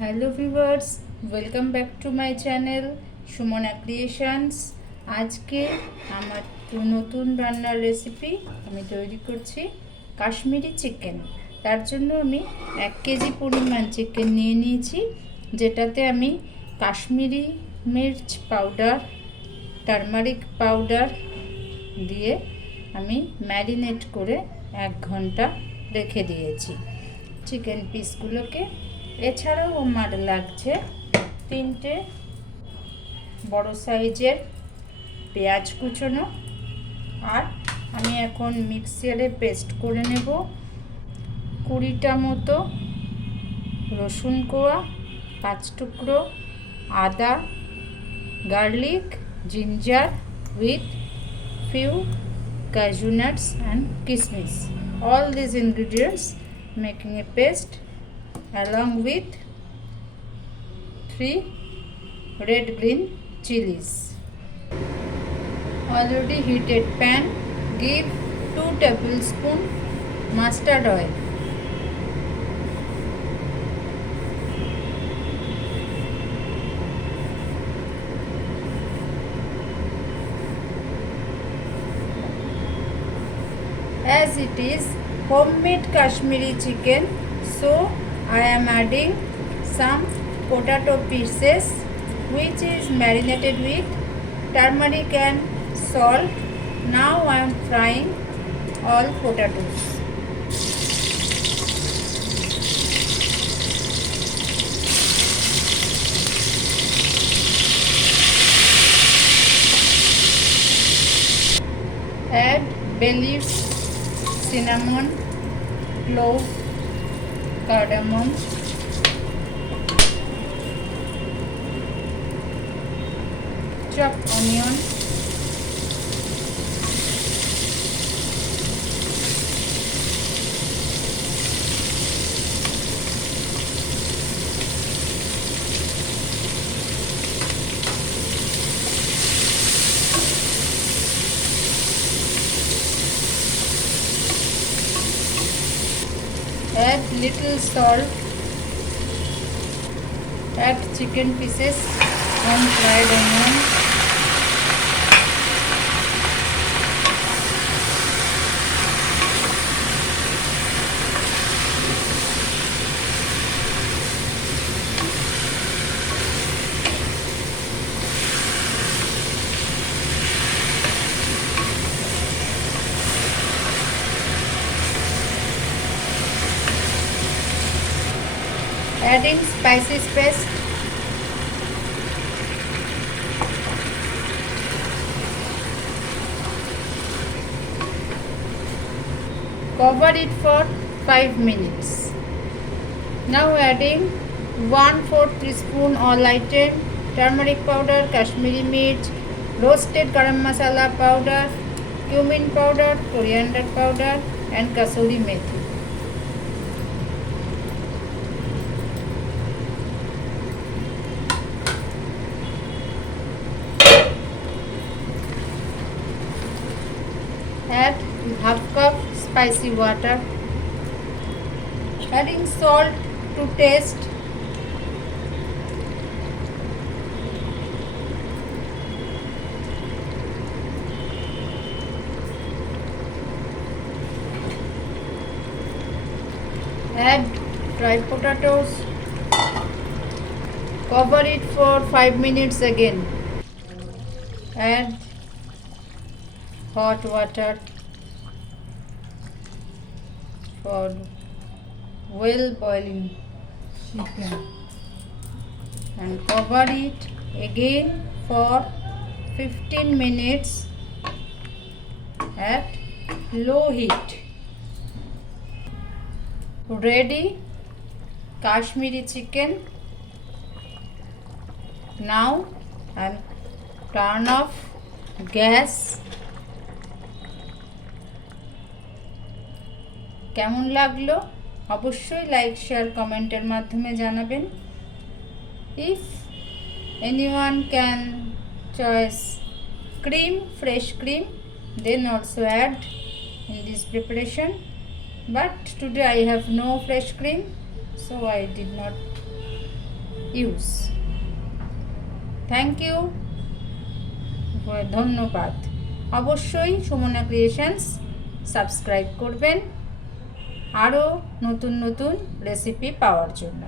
Hello viewers, welcome back to my channel Sumana ক্রিয়েশনস। আজকে আমার নতুন রান্নার রেসিপি আমি তৈরি করছি কাশ্মীরি চিকেন। তার জন্য আমি 1 কেজি পরিমাণ চিকেন নিয়ে নিয়েছি, যেটাতে আমি কাশ্মীরি মির্চ পাউডার, টারমারিক পাউডার দিয়ে আমি ম্যারিনেট করে 1 ঘন্টা রেখে দিয়েছি চিকেন পিসগুলোকে। এছাড়াও আমার লাগছে 3টে বড় সাইজের পেঁয়াজ কুচোনো, আর আমি এখন মিক্সারে পেস্ট করে নেব 20টা মতো রসুন কোয়া, 5 টুকরো আদা, garlic, ginger with few cashew nuts and kismis. All these ingredients making a paste along with 3 red green chilies. Already heated pan, give 2 tablespoons mustard oil. As it is homemade Kashmiri chicken, so I am adding some potato pieces which is marinated with turmeric and salt. Now I am frying all potatoes. Add bay leaves, cinnamon, clove, cardamom, chopped onion, add little salt, add chicken pieces and fried onion, adding spices paste, cover it for 5 minutes. Now adding 1/4 teaspoon all item turmeric powder, Kashmiri mirch, roasted garam masala powder, cumin powder, coriander powder and kasuri methi. Add half cup spicy water, adding salt to taste, add fried potatoes, cover it for 5 minutes again, add hot water for well boiling chicken and cover it again for 15 minutes at low heat. Ready Kashmiri chicken. Now I'll turn off gas. কেমন লাগলো অবশ্যই like share কমেন্টের মাধ্যমে জানাবেন। If anyone can choice cream, fresh cream, then also add in this preparation, but today I have no fresh cream, so I did not use. Thank you, ধন্যবাদ। অবশ্যই Sumana creations subscribe করবেন আরও নতুন নতুন রেসিপি পাওয়ার জন্য।